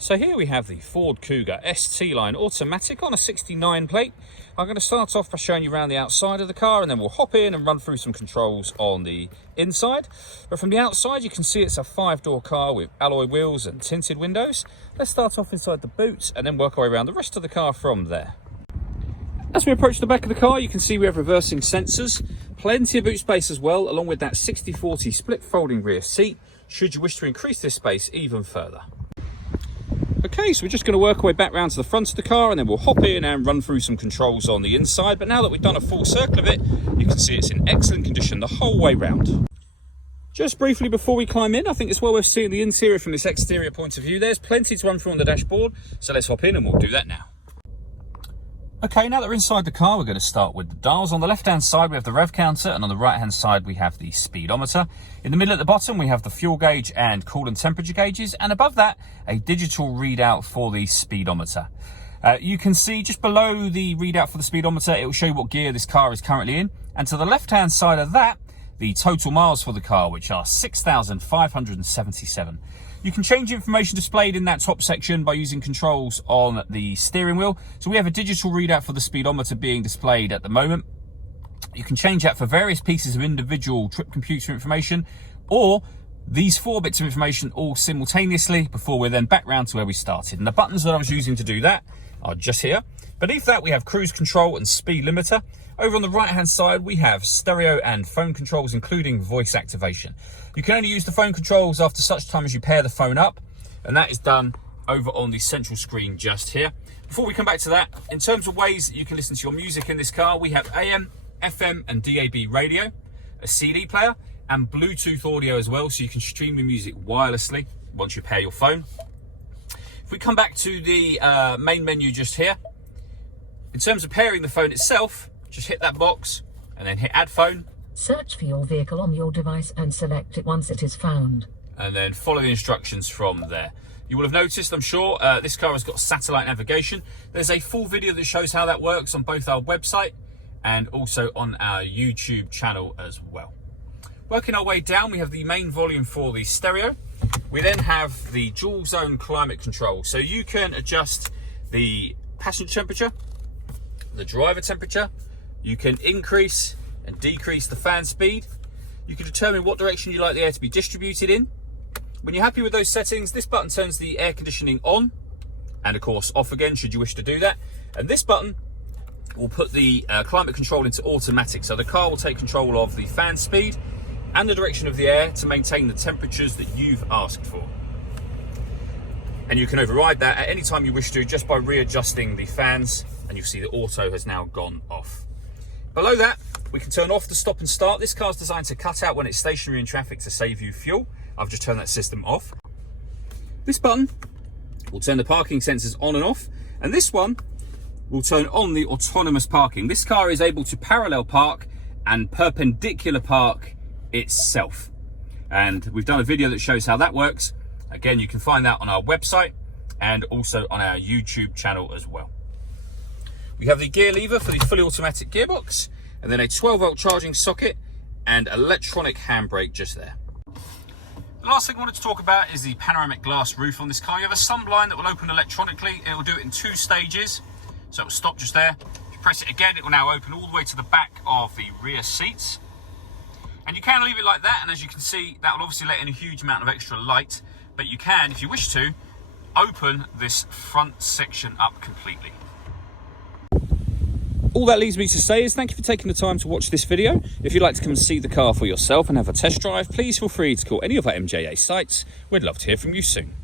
So here we have the Ford Kuga ST line automatic on a 69 plate. I'm going to start off by showing you around the outside of the car, and then we'll hop in and run through some controls on the inside. But from the outside you can see it's a 5-door car with alloy wheels and tinted windows. Let's start off inside the boot and then work our way around the rest of the car from there. As we approach the back of the car, you can see we have reversing sensors, plenty of boot space as well, along with that 60/40 split folding rear seat, should you wish to increase this space even further. Okay, so we're just going to work our way back round to the front of the car, and then we'll hop in and run through some controls on the inside. But now that we've done a full circle of it, you can see it's in excellent condition the whole way round. Just briefly before we climb in, I think it's well worth seeing the interior from this exterior point of view. There's plenty to run through on the dashboard, so let's hop in and we'll do that now. Okay, now that we're inside the car, we're going to start with the dials. On the left-hand side, we have the rev counter, and on the right-hand side, we have the speedometer. In the middle at the bottom, we have the fuel gauge and coolant temperature gauges, and above that, a digital readout for the speedometer. You can see just below the readout for the speedometer, it will show you what gear this car is currently in. And to the left-hand side of that, the total miles for the car, which are 6,577. You can change information displayed in that top section by using controls on the steering wheel. So we have a digital readout for the speedometer being displayed at the moment. You can change that for various pieces of individual trip computer information, or these 4 bits of information all simultaneously before we're then back round to where we started. And the buttons that I was using to do that are just here. Beneath that, we have cruise control and speed limiter. Over on the right-hand side, we have stereo and phone controls, including voice activation. You can only use the phone controls after such time as you pair the phone up, and that is done over on the central screen just here. Before we come back to that, in terms of ways that you can listen to your music in this car, we have AM, FM and DAB radio, a CD player, and Bluetooth audio as well, so you can stream your music wirelessly once you pair your phone. If we come back to the main menu just here, in terms of pairing the phone itself, just hit that box and then hit add phone. Search for your vehicle on your device and select it once it is found. And then follow the instructions from there. You will have noticed, I'm sure, this car has got satellite navigation. There's a full video that shows how that works on both our website and also on our YouTube channel as well. Working our way down, we have the main volume for the stereo. We then have the dual zone climate control. So you can adjust the passenger temperature, the driver temperature. You can increase and decrease the fan speed. You can determine what direction you like the air to be distributed in. When you're happy with those settings, this button turns the air conditioning on and of course off again should you wish to do that. And this button will put the climate control into automatic, so the car will take control of the fan speed and the direction of the air to maintain the temperatures that you've asked for. And you can override that at any time you wish to just by readjusting the fans, and you'll see the auto has now gone off. Below that, we can turn off the stop and start. This car's designed to cut out when it's stationary in traffic to save you fuel. I've just turned that system off. This button will turn the parking sensors on and off, and this one will turn on the autonomous parking. This car is able to parallel park and perpendicular park itself. And we've done a video that shows how that works. Again, you can find that on our website and also on our YouTube channel as well. We have the gear lever for the fully automatic gearbox, and then a 12-volt charging socket and electronic handbrake just there. The last thing I wanted to talk about is the panoramic glass roof on this car. You have a sunblind that will open electronically. It will do it in 2 stages, so it will stop just there. If you press it again, it will now open all the way to the back of the rear seats. And you can leave it like that, and as you can see, that will obviously let in a huge amount of extra light, but you can, if you wish to, open this front section up completely. All that leaves me to say is thank you for taking the time to watch this video. If you'd like to come and see the car for yourself and have a test drive, please feel free to call any of our MJA sites. We'd love to hear from you soon.